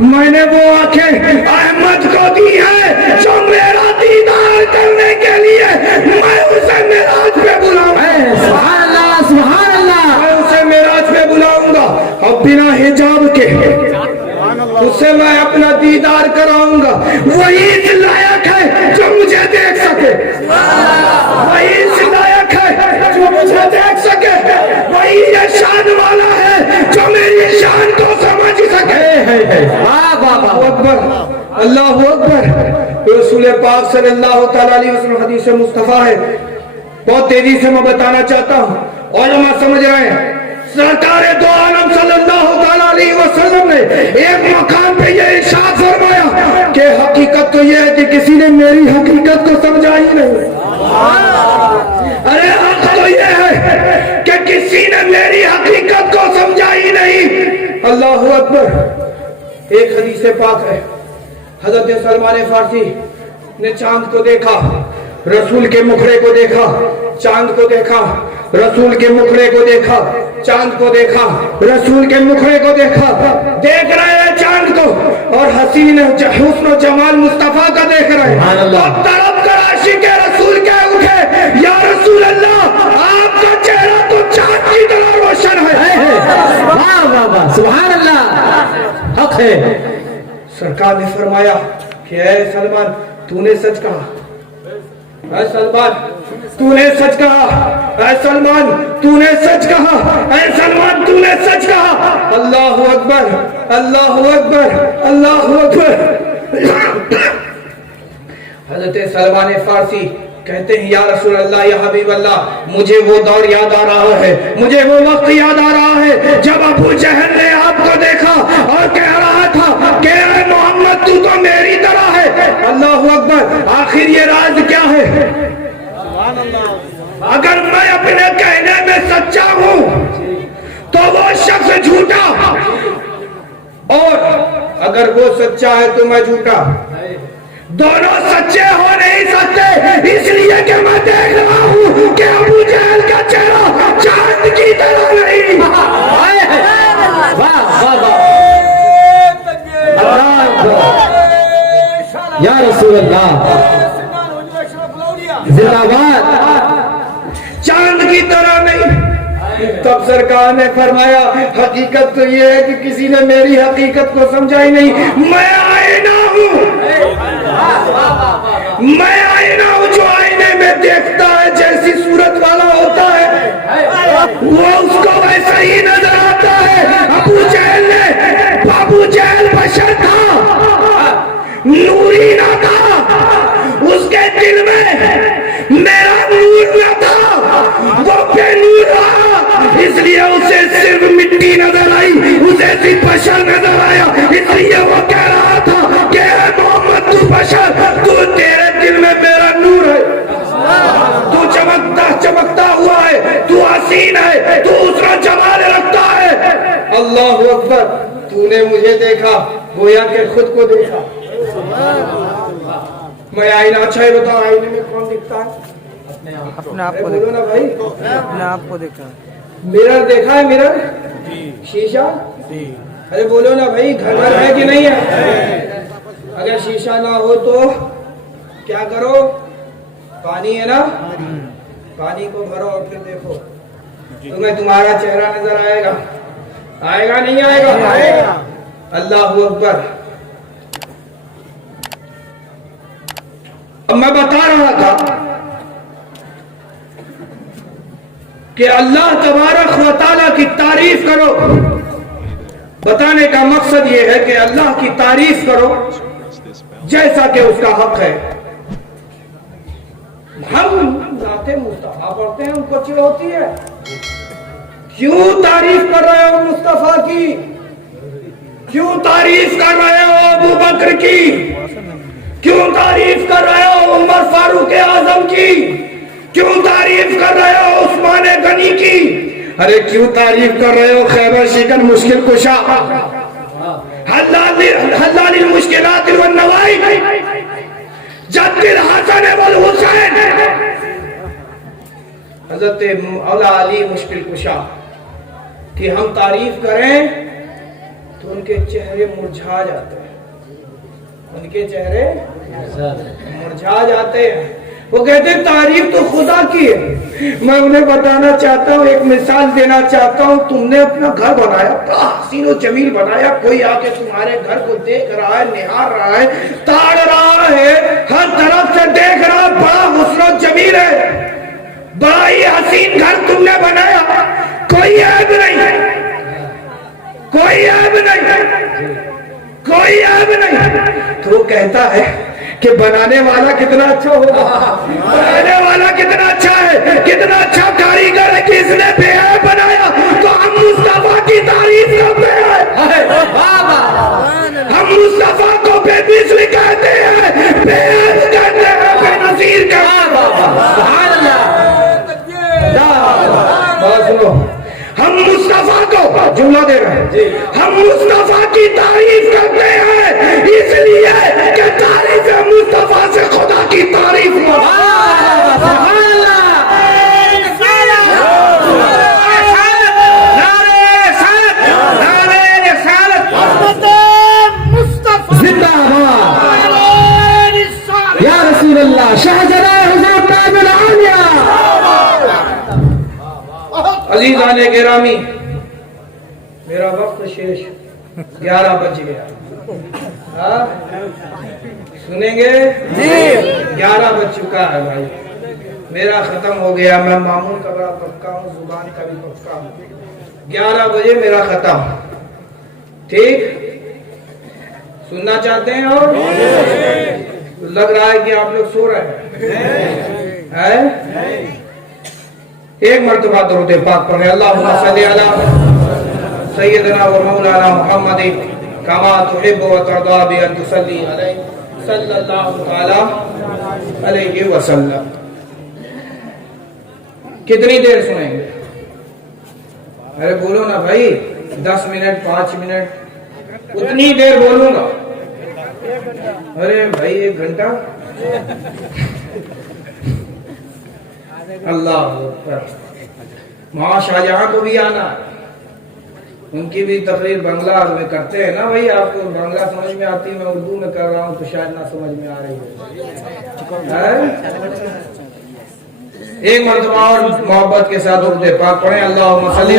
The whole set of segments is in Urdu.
میں نے وہ آنکھیں احمد کو دی ہے جو میرا دیدار کرنے کے لیے میں اسے معراج پہ بلاؤں گا. سبحان اللہ سبحان اللہ. میں اسے معراج پہ بلاؤں گا اور بنا حجاب کے اسے میں اپنا دیدار کراؤں گا. وہی اس لائق ہے جو مجھے دیکھ سکے, وہی اس لائق ہے جو مجھے دیکھ سکے, وہی یہ شان والا ہے جو میری شان کو سمجھ سکے. اللہ اکبر اللہ اکبر. رسول پاک صلی اللہ تعالیٰ علیہ وسلم حدیث مصطفیٰ ہے, بہت تیزی سے میں بتانا چاہتا ہوں. علماء سمجھ رہے ہیں, سرکار دو عالم صلی اللہ تعالیٰ علیہ وسلم نے ایک مقام پہ یہ ارشاد فرمایا کہ حقیقت تو یہ ہے کہ کسی نے میری حقیقت کو سمجھا ہی نہیں. ارے حق تو یہ ہے کہ کسی نے میری حقیقت کو سمجھا ہی نہیں. اللہ اکبر. ایک حدیث پاک ہے, حضرت سلمان فارسی نے چاند کو دیکھا, رسول کے مکھڑے کو دیکھا, چاند کو دیکھا, رسول کے مکھڑے کو دیکھا, چاند کو دیکھا, رسول کے مکھڑے کو دیکھا. دیکھ رہے ہیں چاند کو اور حسین حسن و جمال مصطفیٰ کا دیکھ رہے ہیں. اور تڑپ کر عاشق رسول کے اٹھے, یا رسول اللہ آپ کا چہرہ تو چاند کی طرح روشن ہے. واہ واہ واہ سبحان اللہ. حق ہے. سرکار نے فرمایا کہ اے سلمان تو نے سچ کہا, اے سلمان تو نے سچ کہا, اے سلمان تو نے سچ کہا, اے سلمان تو نے سچ کہا. اللہ اکبر اللہ اکبر اللہ اکبر. حضرت سلمان فارسی کہتے ہیں, یا رسول اللہ یا حبیب اللہ مجھے وہ دور یاد آ رہا ہے, مجھے وہ وقت یاد آ رہا ہے جب ابو جہل نے آپ کو دیکھا اور کہہ رہا تھا کہ اے محمد تو تو میری طرح ہے. اللہ اکبر. آخر یہ راز کیا ہے؟ اگر میں اپنے کہنے میں سچا ہوں تو وہ شخص جھوٹا, اور اگر وہ سچا ہے تو میں جھوٹا. دونوں سچے ہو نہیں سکتے, اس لیے کہ میں دیکھ رہا ہوں کہ ابو جہل کا چہرہ چاند کی طرح نہیں. یا رسول اللہ زندہ باد. چاند کی طرح نہیں. تب سرکار نے فرمایا حقیقت تو یہ ہے کہ کسی نے میری حقیقت کو سمجھا ہی نہیں. میں آئینہ ہوں, میں آئینہ ہوں جو آئینے میں دیکھتا ہے جیسی صورت والا ہوتا ہے وہ اس کو ویسا ہی نظر آتا ہے. ابو جہل بشر تھا, نوری نہ تھا, اس کے دل میں میرا نور نہ تھا, وہ بے نور رہا, اس لیے اسے صرف مٹی نظر آئی, اسے صرف بشر نظر آیا. اس لیے وہ کہہ رہا تھا کہ اے محمد تو بشر, تو تیرے دل میں میرا نور ہے, تو چمکتا ہوا ہے, تو حسین ہے, تو حسن جمال رکھتا ہے. اللہ اکبر. تو نے مجھے دیکھا گویا کہ خود کو دیکھا. میں آئینہ اچھا ہے بتاؤ, آئینے میں کون دکھتا ہے؟ اپنے آپ کو بولو نا بھائی, اپنے آپ کو دیکھا. مرر دیکھا ہے, مرر شیشہ. ارے بولو نا بھائی, گھر گھر ہے کہ نہیں ہے؟ اگر شیشہ نہ ہو تو کیا کرو, پانی ہے نا, پانی کو بھرو اور پھر دیکھو, تمہیں تمہارا چہرہ نظر آئے گا. آئے گا نہیں آئے گا؟ اللہ اکبر. اب میں بتا رہا تھا کہ اللہ تبارک و تعالیٰ کی تعریف کرو. بتانے کا مقصد یہ ہے کہ اللہ کی تعریف کرو جیسا کہ اس کا حق ہے. ہم ذات مصطفیٰ پڑھتے ہیں, ان کو چڑ ہوتی ہے, کیوں تعریف کر رہے ہو مصطفیٰ کی, کیوں تعریف کر رہے ہو ابو بکر کی, کیوں تعریف کر رہے ہو عمر فاروق اعظم کی, کیوں تعریف کر رہے ہو عثمان غنی کی, ارے کیوں تعریف کر رہے ہو خیبر شکن مشکل کشا, حلال المشکلات والنوائی, جد الحسن والحسین, حضرت مولا علی مشکل کشا کی ہم تعریف کریں تو ان ان کے چہرے مرجھا جاتے ہیں، ان کے چہرے مرجھا جاتے ہیں. وہ کہتے ہیں تعریف تو خدا کی ہے. میں انہیں بتانا چاہتا ہوں، ایک مثال دینا چاہتا ہوں. تم نے اپنا گھر بنایا، بڑا حسین و جمیل بنایا، کوئی آ کے تمہارے گھر کو دیکھ رہا ہے، نہار رہا ہے، تاڑ رہا ہے، ہر طرف سے دیکھ رہا ہے، بڑا حسن و جمیل ہے، بڑا ہی حسین گھر تم نے بنایا، کوئی عیب نہیں، کوئی عیب نہیں، کوئی عیب نہیں. تو وہ کہتا ہے کہ بنانے والا کتنا اچھا ہوگا، بنانے والا کتنا اچھا ہے، کتنا اچھا کاریگر ہے کہ اس نے بے عیب بنایا. تو ہم مصطفیٰ کی تعریف کرتے ہیں، ہم مصطفیٰ کو بے مثل کہتے ہیں، بے عیب کہتے ہیں، بے نظیر کہتے ہیں. بات سنو، ہم مصطفیٰ کو جملہ دے رہے ہیں، ہم مصطفیٰ کی تعریف کرتے ہیں اس لیے کہ تعریف مصطفیٰ سے خدا کی تعریف ہو. زندہ باد یا رسول اللہ. شہزادہ حضرت تاج العالیہ. عزیزان گرامی، میرا وقت شیش 11 بج گیا. سنیں گے؟ 11 بج چکا ہے بھائی، میرا ختم ہو گیا. میں معمول کا بڑا پکا ہوں، زبان کا بھی پکا ہوں. 11 بجے میرا ختم. ٹھیک؟ سننا چاہتے ہیں؟ اور لگ رہا ہے کہ آپ لوگ سو رہے ہیں. ایک مرتبہ درود پاک پڑھیں. اللہم صلی علی سیدنا و مولانا محمد کما تحب و ترضى بأن تصلی علیہ صلی اللہ تعالی علیہ وسلم. کتنی دیر سنیں گے؟ ارے بولو نا بھائی، 10 منٹ 5 منٹ، اتنی دیر بولوں گا. ارے بھائی 1 گھنٹہ. اللہ اکبر. وہاں شاہجہاں کو بھی آنا، ان کی بھی تقریر بنگلہ میں کرتے ہیں نا بھائی. آپ کو بنگلہ سمجھ میں آتی ہے، میں اردو میں کر رہا ہوں تو شاید نہ سمجھ میں آ رہی ہے. ایک مرتبہ اور محبت کے ساتھ درود پاک پڑھیں. اللہم صلی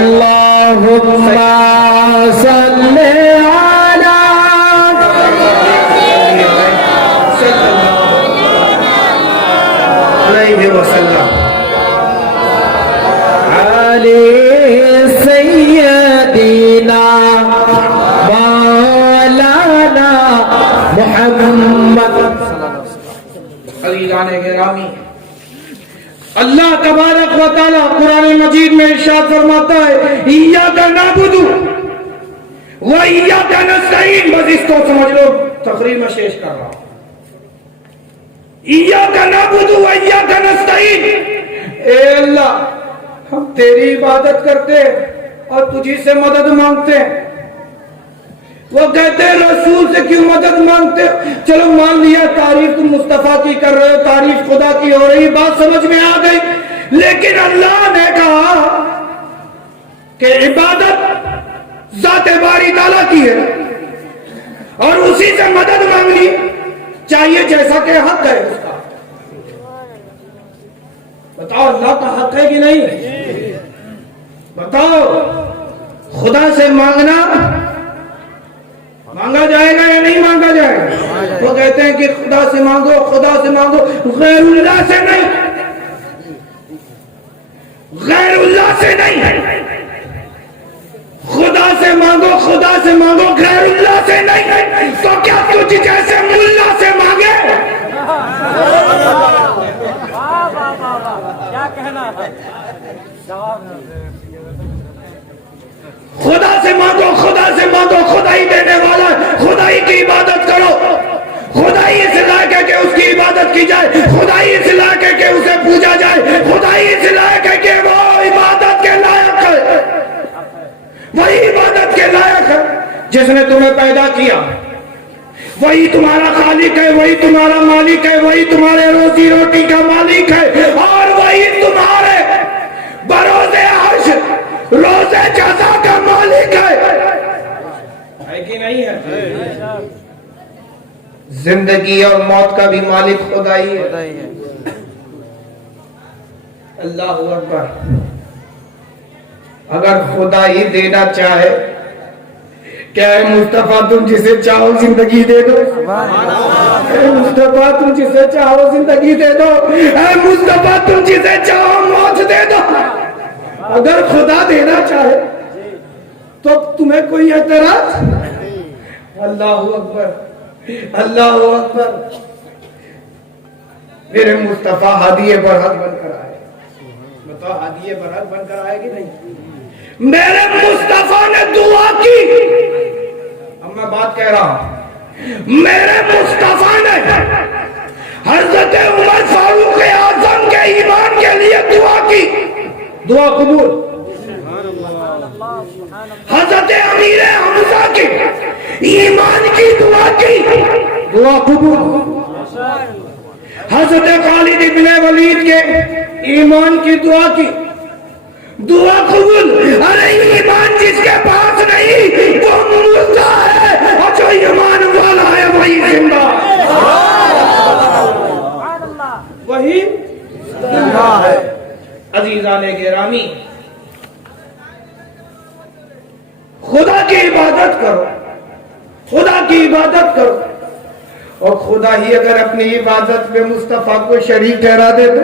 علیہ وسلم. سیدنا مولانا محمد. عزیزان گرامی، اللہ تبارک و تعالی قرآن مجید میں ارشاد فرماتا ہے ایاک نعبد و ایاک نستعین. بس اس کو سمجھ لو، تقریر میں شیش کر رہا ہوں. ایاک نعبد و ایاک نستعین، اے اللہ ہم تیری عبادت کرتے اور تجھی سے مدد مانگتے ہیں. وہ کہتے ہیں رسول سے کیوں مدد مانگتے ہو؟ چلو مان لیا تعریف تم مصطفیٰ کی کر رہے ہو، تعریف خدا کی ہو رہی، بات سمجھ میں آ گئی. لیکن اللہ نے کہا کہ عبادت ذات باری تعالیٰ کی ہے اور اسی سے مدد مانگنی چاہیے جیسا کہ حق ہے اس کا. بتاؤ اللہ کا حق ہے کہ نہیں؟ بتاؤ خدا سے مانگنا مانگا جائے گا یا نہیں مانگا جائے گا؟ وہ کہتے ہیں کہ خدا سے مانگو، خدا سے مانگو، غیر اللہ سے نہیں، غیر اللہ سے نہیں. خدا سے مانگو، خدا سے مانگو، غیر اللہ سے نہیں. تو کیا تجھ جیسے ملا سے مانگے؟ خدا سے مانگو، خدا سے مانگو، خدا ہی دینے والا ہے. خدا ہی کی عبادت کرو، خدا ہی اس لائق ہے کہ اس کی عبادت کی جائے، خدا ہی اس لائق ہے کہ اسے پوجا جائے، خدا ہی اس لائق ہے کہ وہ عبادت کے لائق ہے. وہی عبادت کے لائق ہے جس نے تمہیں پیدا کیا، وہی تمہارا خالق ہے، وہی تمہارا مالک ہے، وہی تمہارے روزی روٹی کا مالک ہے، اور وہی تمہارے بروز عرش روز جزا کا مالک ہے. ہے کہ نہیں ہے؟ زندگی اور موت کا بھی مالک خدا ہی ہے. اللہ اکبر. اگر خدا ہی دینا چاہے، کیا ہے مصطفیٰ تم جسے چاہو زندگی دے دو. اے مصطفیٰ تم جسے چاہو زندگی دے دو. اے مصطفیٰ تم جسے چاہو موت دے دو. اگر خدا دینا چاہے تو تمہیں کوئی اعتراض؟ اللہ اکبر، اللہ اکبر. میرے مصطفیٰ ہادی برحق بن کر آئے. بتاؤ ہادی برحق بن کر آئے کہ نہیں؟ میرے مصطفیٰ نے دعا کی. اب میں بات کہہ رہا ہوں، میرے مصطفیٰ نے حضرت عمر فاروق اعظم کے ایمان کے لیے دعا کی. دعا قبول. حضرت امیر حمزہ کی ایمان کی دعا کی. دعا قبول. حضرت خالد ابن ولید کے ایمان کی دعا کی. دعا قبول. ارے ایمان جس کے پاس نہیں وہ مردہ ہے، اور جو ایمان والا ہے وہی زندہ وہی زندہ ہے. عزیزان گرامی، خدا کی عبادت کرو، خدا کی عبادت کرو. اور خدا ہی اگر اپنی عبادت میں مصطفیٰ کو شریک ٹھہرا دے تو،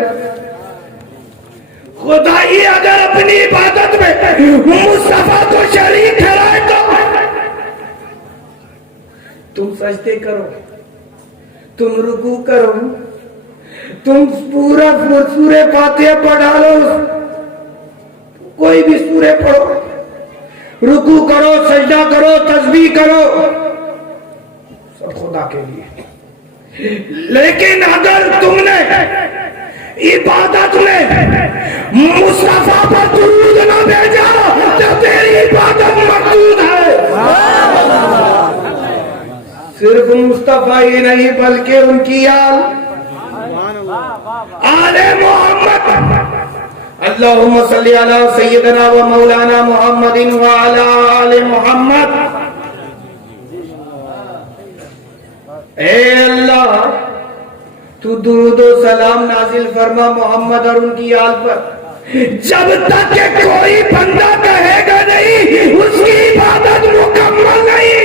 خدا ہی اگر اپنی عبادت میں مصطفیٰ کو شریک ٹھہرائے تو تم سجدے کرو، تم رکوع کرو، تم پورا سورہ فاتحہ پڑھ ڈالو، کوئی بھی سورہ پڑھو، رکوع کرو، سجدہ کرو، تسبیح کرو، سب خدا کے لیے. لیکن اگر تم نے عبادت میں مصطفیٰ پر درود نہ بھیجا تو تیری عبادت مردود ہے. صرف مصطفیٰ ہی نہیں بلکہ ان کی آل محمد. اللہم صلی علی سیدنا و مولانا محمد و علی آل محمد. اے اللہ تو درود و سلام نازل فرما محمد اور ان کی آل پر. جب تک کہ کوئی بندہ کہے گا نہیں اس کی عبادت مکمل نہیں،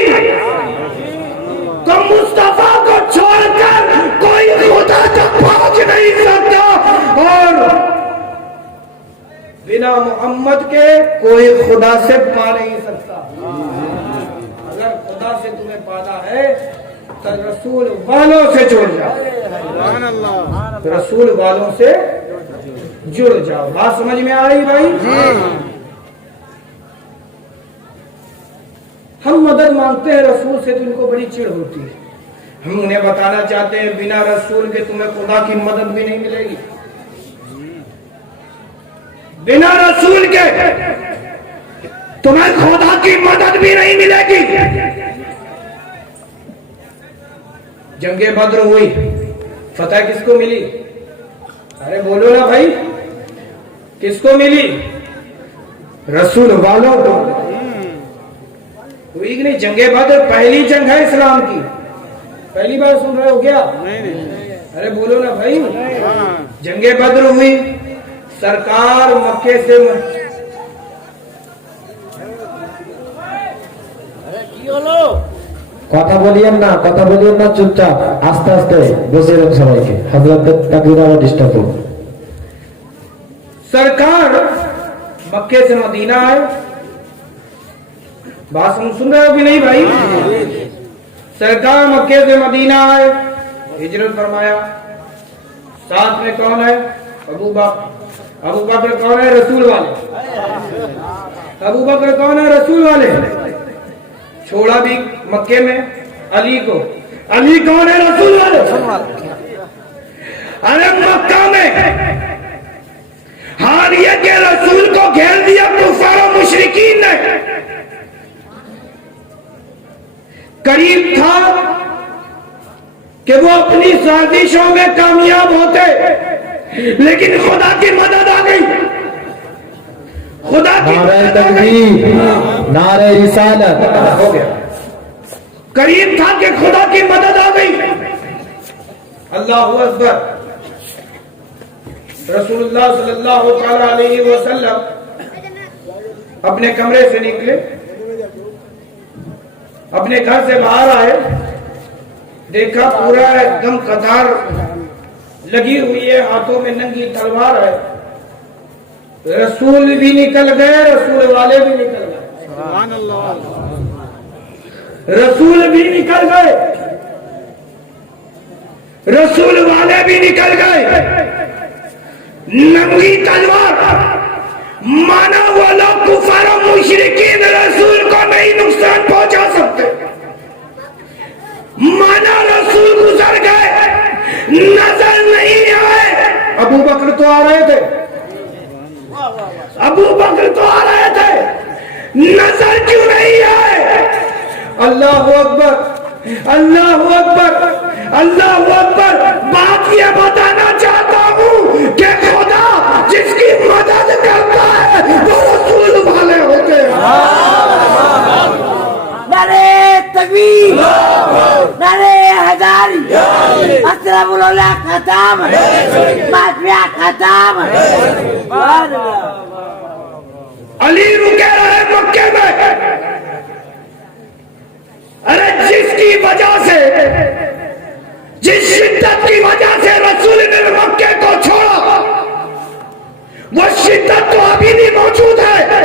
تو مصطفیٰ کو چھوڑ کر کوئی خدا تک پہنچ نہیں سکتا، اور بنا محمد کے کوئی خدا سے پا نہیں سکتا. اگر خدا سے تمہیں پانا ہے تو رسول والوں سے جڑ جاؤ، رسول والوں سے جڑ جاؤ. بات سمجھ میں آ رہی بھائی؟ ہم مدد مانگتے ہیں رسول سے تو ان کو بڑی چڑ ہوتی ہے. ہم انہیں بتانا چاہتے ہیں بنا رسول کے تمہیں خدا کی مدد بھی نہیں ملے گی. بنا رسول کے تمہیں خدا کی مدد بھی نہیں ملے گی. جنگ بدر ہوئی، فتح کس کو ملی؟ ارے بولو نا بھائی، کس کو ملی؟ رسول والوں کو. ہوئی کہ نہیں؟ جنگ بدر پہلی جنگ ہے اسلام کی. پہلی بار سن رہے ہو کیا؟ ارے بولو نا بھائی. جنگ بدر ہوئی، سرکار مکے سے কথা বলিয়েন না, কথা বলিয়েন না, চুপচাপ আস্তে আস্তে বসে রয়েন সবাইকে, হযরতের তাকবীর আওয়াজ ডিস্টার্ব করুন. سرکار مکے سے مدینہ آئے. بات سن رہے ہو بھی نہیں بھائی؟ سرکار مکے سے مدینہ آئے، ہجرت فرمایا. ساتھ میں کون ہے؟ ابو بکر. ابو بکر کون ہے؟ رسول والے. ابو بکر کون ہے؟ رسول والے. چھوڑا بھی مکے میں علی کو. علی کون ہے؟ رسول والے. ارے مکہ میں ہاں یہ کہ رسول کو گھیر دیا کفار و مشرکین نے. قریب تھا کہ وہ اپنی سازشوں میں کامیاب ہوتے، لیکن خدا کی مدد آ گئی. خدا کی نعرہ تکبیر، نعرہ رسالت. ہو گیا. قریب تھا کہ خدا کی مدد آ گئی. اللہ اکبر. رسول اللہ صلی اللہ تعالی علیہ وسلم اپنے کمرے سے نکلے, اپنے گھر سے باہر آئے, دیکھا پورا ایک دم قطار لگی ہوئی ہے, ہاتھوں میں ننگی تلوار ہے. رسول بھی نکل گئے, رسول والے بھی نکل گئے. سبحان اللہ. رسول بھی نکل گئے, رسول والے بھی نکل گئے. ننگی تلوار, مانا وہ لوگ کفار و مشرکین رسول کو نہیں نقصان پہنچا سکتے. مانا رسول گزر گئے, نظر نہیں آئے. ابو بکر تو آ رہے تھے, ابو بکر تو آ رہے تھے, نظر کیوں نہیں آئے؟ اللہ اکبر, اللہ اکبر, اللہ اکبر. بات یہ بتانا چاہتا ہوں کہ خدا جس کی مدد کرتا ہے وہ رسول والے ہوتے ہیں. نعرے تکبیر, نعرے حیدری, اسلام اللہ ختم, مافیا ختم. علی رکے رہے مکے میں. ارے جس کی وجہ سے, جس شدت کی وجہ سے رسول نے مکے کو چھوڑا, وہ شدت تو ابھی بھی موجود ہے.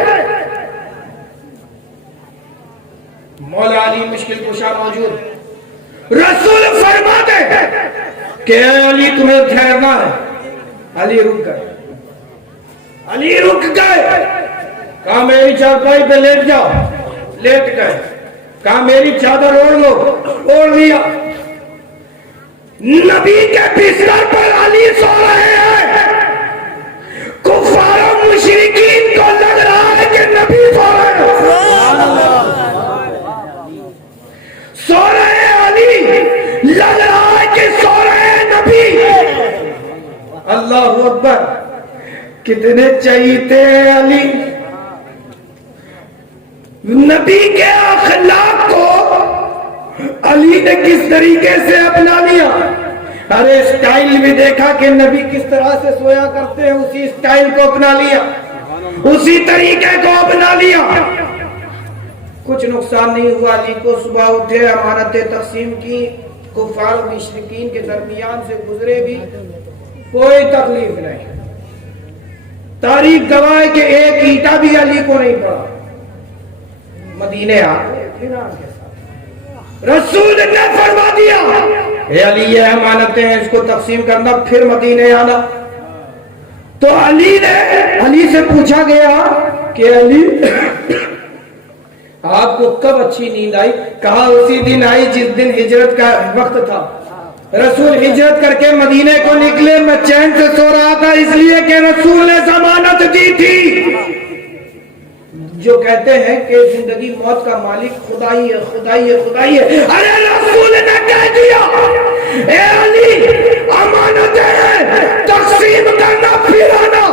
مولا علی مشکل کشا موجود. رسول فرماتے ہیں کہ اے علی تمہیں ٹھہرنا ہے. علی رک گئے, علی رک گئے. کہا میری چارپائی پہ لیٹ جاؤ, لیٹ گئے. کہا میری چادر اوڑھ لو, اوڑھ لیا. نبی کے بستر پر علی سو رہے ہیں. کفار و مشرکین کو لگ رہا ہے کہ نبی سو رہے ہیں, سو رہے ہیں علی, لگ رہا ہے کہ سو رہے ہیں نبی. اللہ اکبر. کتنے چہیتے ہیں علی. نبی کے اخلاق کو علی نے کس طریقے سے اپنا لیا. ارے اسٹائل بھی دیکھا کہ نبی کس طرح سے سویا کرتے ہیں, اسی اسٹائل کو اپنا لیا, اسی طریقے کو اپنا لیا. کچھ نقصان نہیں ہوا علی کو. صبح اٹھے, امانتیں تقسیم کی, کفار و مشرکین کے درمیان سے گزرے بھی, کوئی تکلیف نہیں. تاریخ گواہ ہے کہ ایک اینٹا بھی علی کو نہیں پڑا. مدینے آ گئے پھر آ کے ساتھ رسول نے فرما دیا اے علی یہ امانتیں ہیں, اس کو تقسیم کرنا, پھر مدینے آنا. تو علی سے پوچھا گیا کہ علی آپ کو کب اچھی نیند آئی؟ کہا اسی دن آئی جس دن ہجرت کا وقت تھا. رسول ہجرت کر کے مدینے کو نکلے, میں چین سے سو رہا تھا اس لیے کہ رسول نے ضمانت دی تھی. جو کہتے ہیں کہ زندگی موت کا مالک خدا ہی ہے, خدا ہی ہے, خدا ہی ہے. ارے رسول نے کہہ دیا اے علی امانتیں ہیں, تقسیم کرنا پھر آنا.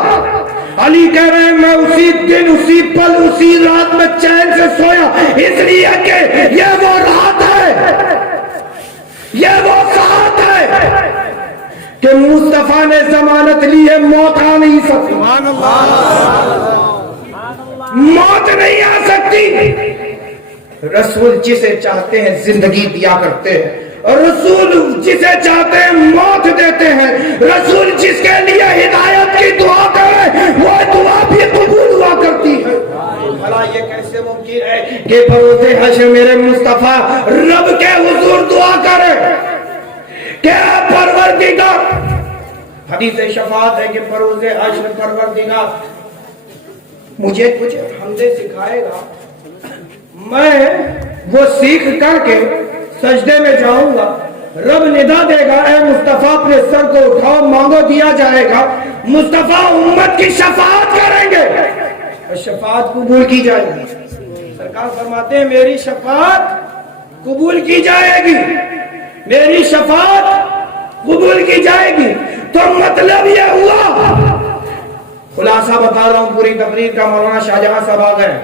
علی کہہ رہے ہیں میں اسی دن, اسی پل, اسی رات میں چین سے سویا اس لیے کہ یہ وہ رات ہے, یہ وہ ساعت ہے کہ مصطفیٰ نے ضمانت لی ہے, موت آ نہیں سکتی. موت نہیں آ سکتی. رسول جسے چاہتے ہیں زندگی دیا کرتے ہیں, اور رسول جسے چاہتے ہیں موت دیتے ہیں. رسول جس کے لیے ہدایت کی دعا کرے وہ دعا بھی قبول ہوا کرتی ہے. بھلا یہ کیسے ممکن ہے کہ بروز حشر میرے مصطفیٰ رب کے حضور دعا کرے کہ پروردگار, حدیث شفاعت ہے کہ بروز حشر پروردگار مجھے کچھ حمدیں سکھائے گا, میں وہ سیکھ کر کے سجدے میں جاؤں گا. رب ندا دے گا اے مصطفیٰ اپنے سر کو اٹھاؤ, مانگو دیا جائے گا. مصطفیٰ امت کی شفاعت کریں گے اور شفاعت قبول کی جائے گی. سرکار فرماتے ہیں میری شفاعت قبول کی جائے گی, میری شفاعت قبول کی جائے گی. تو مطلب یہ ہوا, خلاصہ بتا رہا ہوں پوری تقریر کا. مولانا شاہجہاں صاحب آ گئے.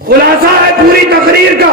خلاصہ ہے پوری تقریر کا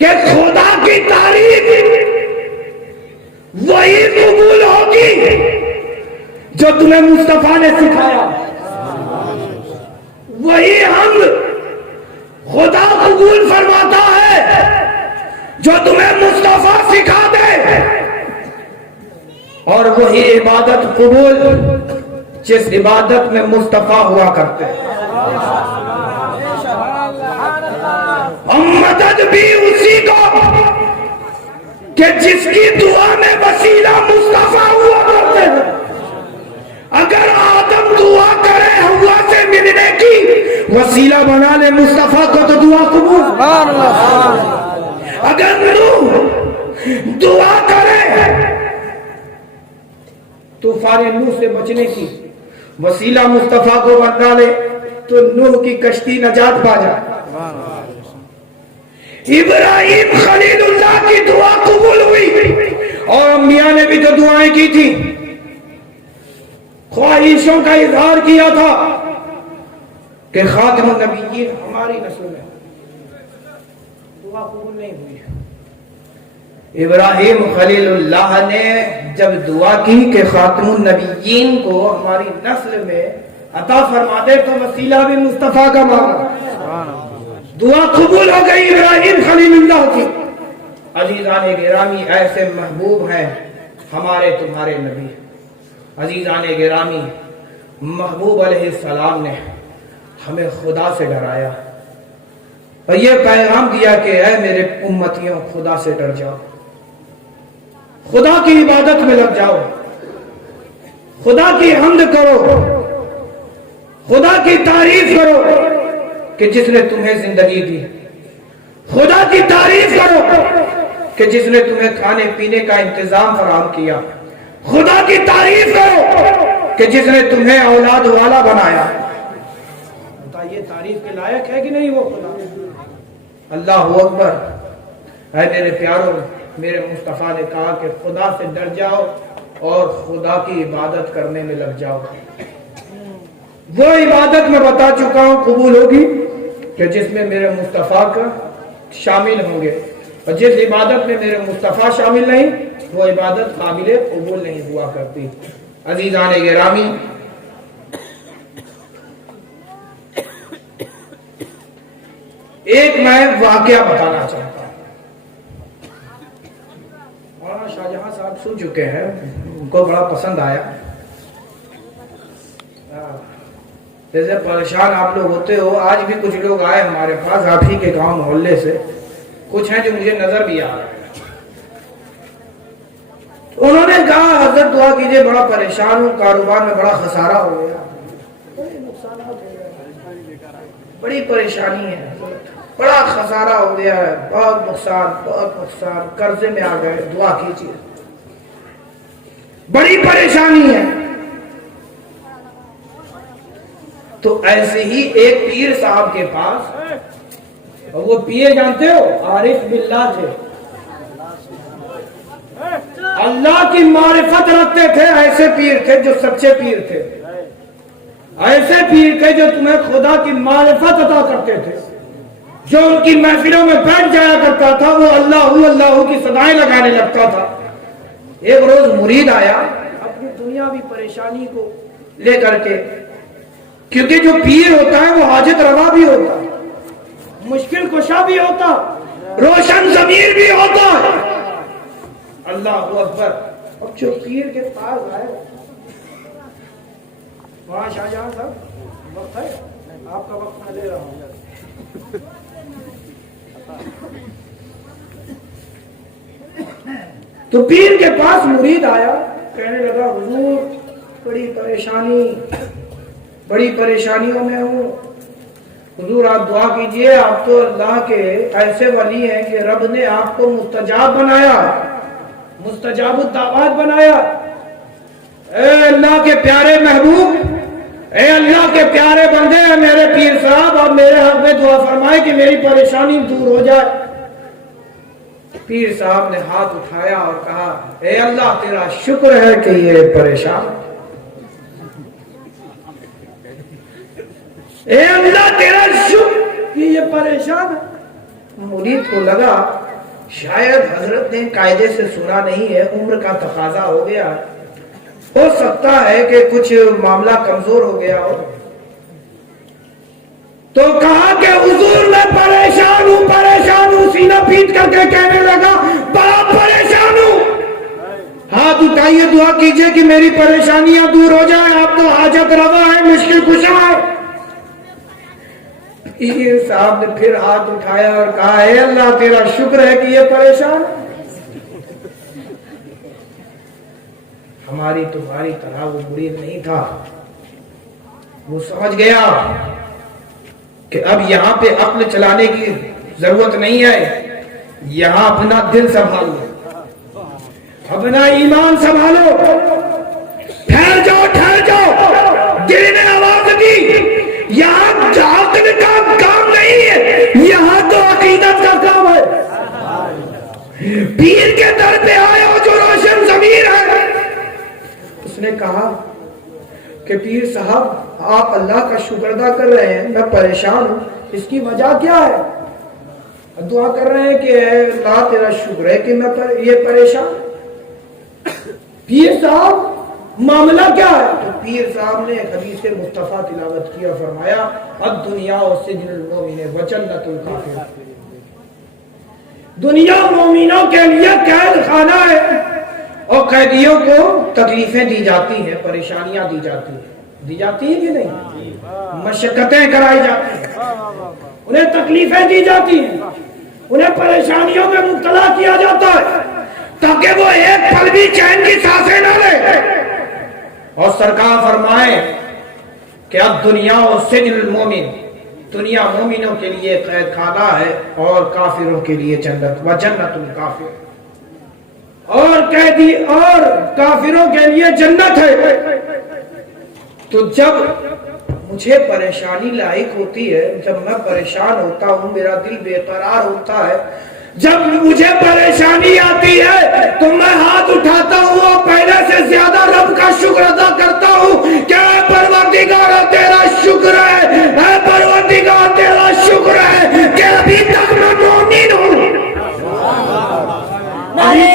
کہ خدا کی تعریف وہی قبول ہوگی جو تمہیں مصطفیٰ نے سکھایا. وہی ہم خدا قبول فرماتا ہے جو تمہیں مصطفیٰ سکھا دے, اور وہی عبادت قبول جس عبادت میں مصطفیٰ ہوا کرتے ہیں. ہم مدد بھی اسی کو کہ جس کی دعا میں وسیلہ مصطفیٰ ہوا کرتے ہیں. اگر آدم دعا کرے ہوا سے ملنے کی, وسیلہ بنا لے مصطفیٰ کو تو دعا قبول. اگر نوح دعا کرے طوفان نوح سے بچنے کی, وسیلہ مصطفیٰ کو بنا لے تو نوح کی کشتی نجات پا جائے. ابراہیم خلیل اللہ کی دعا قبول ہوئی, اور انبیاء نے بھی تو دعائیں کی تھی, خواہشوں کا اظہار کیا تھا کہ خاتم النبیین ہماری نسل میں. دعا قبول نہیں ہوئی. ابراہیم خلیل اللہ نے جب دعا کی کہ خاتم النبیین کو ہماری نسل میں عطا فرما دے تو وسیلہ بھی مصطفیٰ کا مانگا. دعا قبول ہو گئی ابراہیم خلیل اللہ کی. عزیزان گرامی, ایسے محبوب ہیں ہمارے تمہارے نبی. عزیزان گرامی, محبوب علیہ السلام نے ہمیں خدا سے ڈرایا اور یہ پیغام دیا کہ اے میرے امتیوں, خدا سے ڈر جاؤ, خدا کی عبادت میں لگ جاؤ, خدا کی حمد کرو, خدا کی تعریف کرو کہ جس نے تمہیں زندگی دی. خدا کی تعریف کرو کہ جس نے تمہیں کھانے پینے کا انتظام فراہم کیا. خدا کی تعریف کرو کہ جس نے تمہیں اولاد والا بنایا. بتائیے تعریف کے لائق ہے کہ نہیں وہ خدا؟ اللہ اکبر. اے میرے پیاروں, میرے مصطفیٰ نے کہا کہ خدا سے ڈر جاؤ اور خدا کی عبادت کرنے میں لگ جاؤ. وہ عبادت میں بتا چکا ہوں قبول ہوگی کہ جس میں میرے مصطفیٰ کا شامل ہوں گے, اور جس عبادت میں میرے مصطفیٰ شامل نہیں وہ عبادت قابل قبول نہیں ہوا کرتی. عزیزان گرامی, ایک میں واقعہ بتانا چاہتا ہوں. مولانا شاہجہاں صاحب سن چکے ہیں, ان کو بڑا پسند آیا. جیسے پریشان آپ لوگ ہوتے ہو, آج بھی کچھ لوگ آئے ہمارے پاس آپ ہی کے گاؤں محلے سے, کچھ ہیں جو مجھے نظر بھی آ رہے ہیں. انہوں نے کہا حضرت دعا کیجئے, بڑا پریشان ہوں, کاروبار میں بڑا خسارہ ہو گیا, بڑی پریشانی ہے, بڑا خسارہ ہو گیا ہے, بہت نقصان, قرضے میں آ گئے, دعا کیجئے, بڑی پریشانی ہے. تو ایسے ہی ایک پیر صاحب کے پاس, اور وہ پیر جانتے ہو عارف باللہ تھے, اللہ کی معرفت رکھتے تھے. ایسے پیر تھے جو سچے پیر تھے, ایسے پیر تھے جو تمہیں خدا کی معرفت عطا کرتے تھے. جو ان کی محفلوں میں بیٹھ جایا کرتا تھا وہ اللہ اللہ کی صدائیں لگانے لگتا تھا. ایک روز مرید آیا اپنی دنیاوی پریشانی کو لے کر کے, کیونکہ جو پیر ہوتا ہے وہ حاجت روا بھی ہوتا ہے, مشکل کشا بھی ہوتا, روشن ضمیر بھی ہوتا ہے. اللہ اکبر. اب جو پیر کے پاس آئے, وہاں شاہجہاں صاحب وقت ہے, آپ کا وقت میں لے رہا ہوں. تو پیر کے پاس مرید آیا, کہنے لگا حضور بڑی پریشانیوں میں ہوں, حضور آپ دعا کیجئے. آپ تو اللہ کے ایسے ولی ہیں کہ رب نے آپ کو مستجاب بنایا, مستجاب الدعوات بنایا. اے اللہ کے پیارے محبوب, اے اللہ کے پیارے بندے, میرے پیر صاحب آپ میرے حق میں دعا فرمائے کہ میری پریشانی دور ہو جائے. پیر صاحب نے ہاتھ اٹھایا اور کہا, اے اللہ تیرا شکر ہے کہ یہ پریشان. اے اللہ تیرا شکر کہ یہ پریشان ہے۔ مرید کو لگا شاید حضرت نے قاعدے سے سنا نہیں ہے، عمر کا تقاضا ہو گیا ہے، ہو سکتا ہے کہ کچھ معاملہ کمزور ہو گیا ہو، تو کہا کہ حضور میں پریشان ہوں، سینہ پیٹ کر کے کہنے لگا بڑا پریشان ہوں، ہاتھ اٹھائیے دعا کیجئے کہ میری پریشانیاں دور ہو جائیں، آپ تو حاجت روا ہے، مشکل کشا ہے۔ پیر صاحب نے پھر ہاتھ اٹھایا اور کہا اے اللہ تیرا شکر ہے کہ یہ پریشان، ہماری تمہاری طرح وہ مرید نہیں تھا، وہ سمجھ گیا کہ اب یہاں پہ عقل چلانے کی ضرورت نہیں ہے، یہاں اپنا دل سنبھالو، اپنا ایمان سنبھالو، ٹھہر جاؤ، دل نے آواز دی یہاں عقل کا کام نہیں ہے، یہاں تو عقیدت کا کام ہے۔ پیر کے در پہ آئے ہو جو روشن ضمیر ہے۔ اس نے کہا کہ پیر صاحب آپ اللہ کا شکر ادا کر رہے ہیں، میں پریشان ہوں، اس کی وجہ کیا ہے؟ دعا کر رہے ہیں کہ اے اللہ تیرا شکر ہے کہ میں یہ پریشان۔ پیر صاحب معاملہ کیا ہے؟ تو پیر صاحب نے حدیث مصطفیٰ تلاوت کیا، فرمایا الدنیا سجن المؤمن وجنت الکافر، دنیا مومنوں کے لیے قید خانہ ہے اور قیدیوں کو تکلیفیں دی جاتی ہیں، پریشانیاں دی جاتی ہیں کہ نہیں، مشقتیں کرائی جاتی ہیں، انہیں تکلیفیں دی جاتی ہیں، انہیں پریشانیوں میں مبتلا کیا جاتا ہے تاکہ وہ ایک پل بھی چین کی سانسیں نہ لے۔ اور سرکار فرمائے کہ اب دنیا و سجن المومن، دنیا مومنوں کے لیے قید خانہ ہے اور کافروں کے لیے جنت، و جنت الکافر، اور قیدی اور کافروں کے لیے جنت ہے۔ تو جب مجھے پریشانی لاحق ہوتی ہے، جب میں پریشان ہوتا ہوں، میرا دل بے قرار ہوتا ہے، جب مجھے پریشانی آتی ہے تو میں ہاتھ اٹھاتا ہوں اور پہلے سے زیادہ رب کا شکر ادا کرتا ہوں کہ اے پروردگار تیرا شکر ہے، اے پروردگار تیرا شکر ہے کہ ابھی تک میں مومن ہوں، ابھی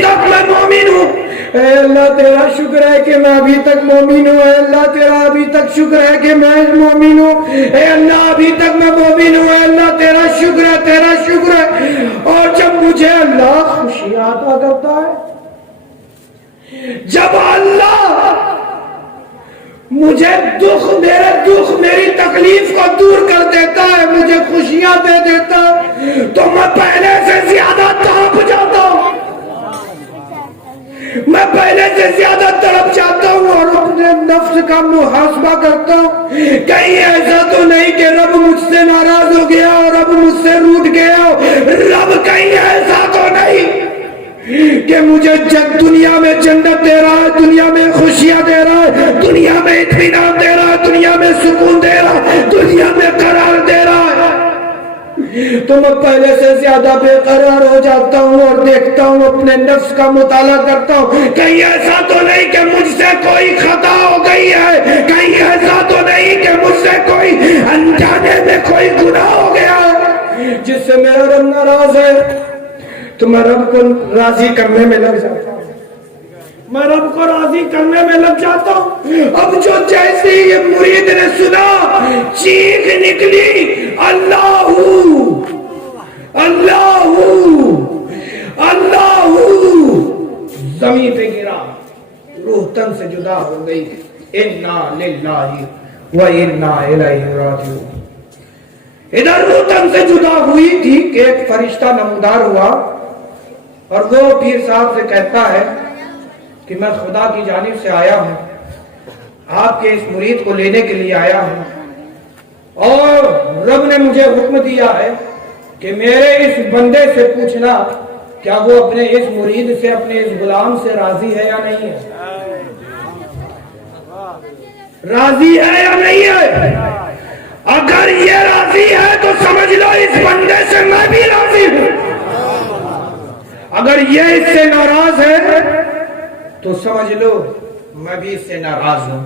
تک میں مومن ہوں۔ اے اللہ تیرا شکر ہے کہ میں ابھی تک مومن ہوں، اے اللہ تیرا ابھی تک شکر ہے کہ میں مومن ہوں، اے اللہ ابھی تک میں مومن ہوں، اے اللہ تیرا شکر ہے، تیرا شکر ہے۔ اور جب مجھے اللہ خوشیاں عطا کرتا ہے، جب اللہ مجھے میرے دکھ میری تکلیف کو دور کر دیتا ہے، مجھے خوشیاں دے دیتا ہے، تو میں پہلے سے زیادہ تڑپ جاتا ہوں، میں پہلے سے زیادہ تڑپ جاتا ہوں اور اپنے نفس کا محاسبہ کرتا ہوں، کہیں ایسا تو نہیں کہ رب مجھ سے ناراض ہو گیا اور رب مجھ سے روٹ گیا، رب کہیں ایسا تو نہیں کہ مجھے دنیا میں جنت دے رہا ہے، دنیا میں خوشیاں دے رہا ہے، دنیا میں اطمینان دے رہا ہے، دنیا میں سکون دے رہا ہے، دنیا میں قرار دے رہا ہے، تو میں پہلے سے زیادہ بے قرار ہو جاتا ہوں اور دیکھتا ہوں، اپنے نفس کا مطالعہ کرتا ہوں، کہیں ایسا تو نہیں کہ مجھ سے کوئی خطا ہو گئی ہے، کہیں ایسا تو نہیں کہ مجھ سے کوئی انجانے میں کوئی گناہ ہو گیا ہے جس سے میرا رب ناراض ہے، تو میں رب کو راضی کرنے میں لگ جاتا ہوں، میں رب کو راضی کرنے میں لگ جاتا ہوں۔ اب جو جیسے یہ مرید نے سنا، چیخ نکلی اللہ اللہ اللہ، زمین پہ گرا، روح تن سے جدا ہو گئی، انا للہ و انا الیہ راجعون۔ ادھر روح تن سے جدا ہوئی تھی کہ ایک فرشتہ نمودار ہوا اور وہ پیر صاحب سے کہتا ہے کہ میں خدا کی جانب سے آیا ہوں، آپ کے اس مرید کو لینے کے لیے آیا ہوں، اور رب نے مجھے حکم دیا ہے کہ میرے اس بندے سے پوچھنا کیا وہ اپنے اس مرید سے، اپنے اس غلام سے راضی ہے یا نہیں ہے، راضی ہے یا نہیں ہے۔ اگر یہ راضی ہے تو سمجھ لو اس بندے سے میں بھی راضی ہوں، اگر یہ اس سے ناراض ہے تو سمجھ لو میں بھی اس سے ناراض ہوں۔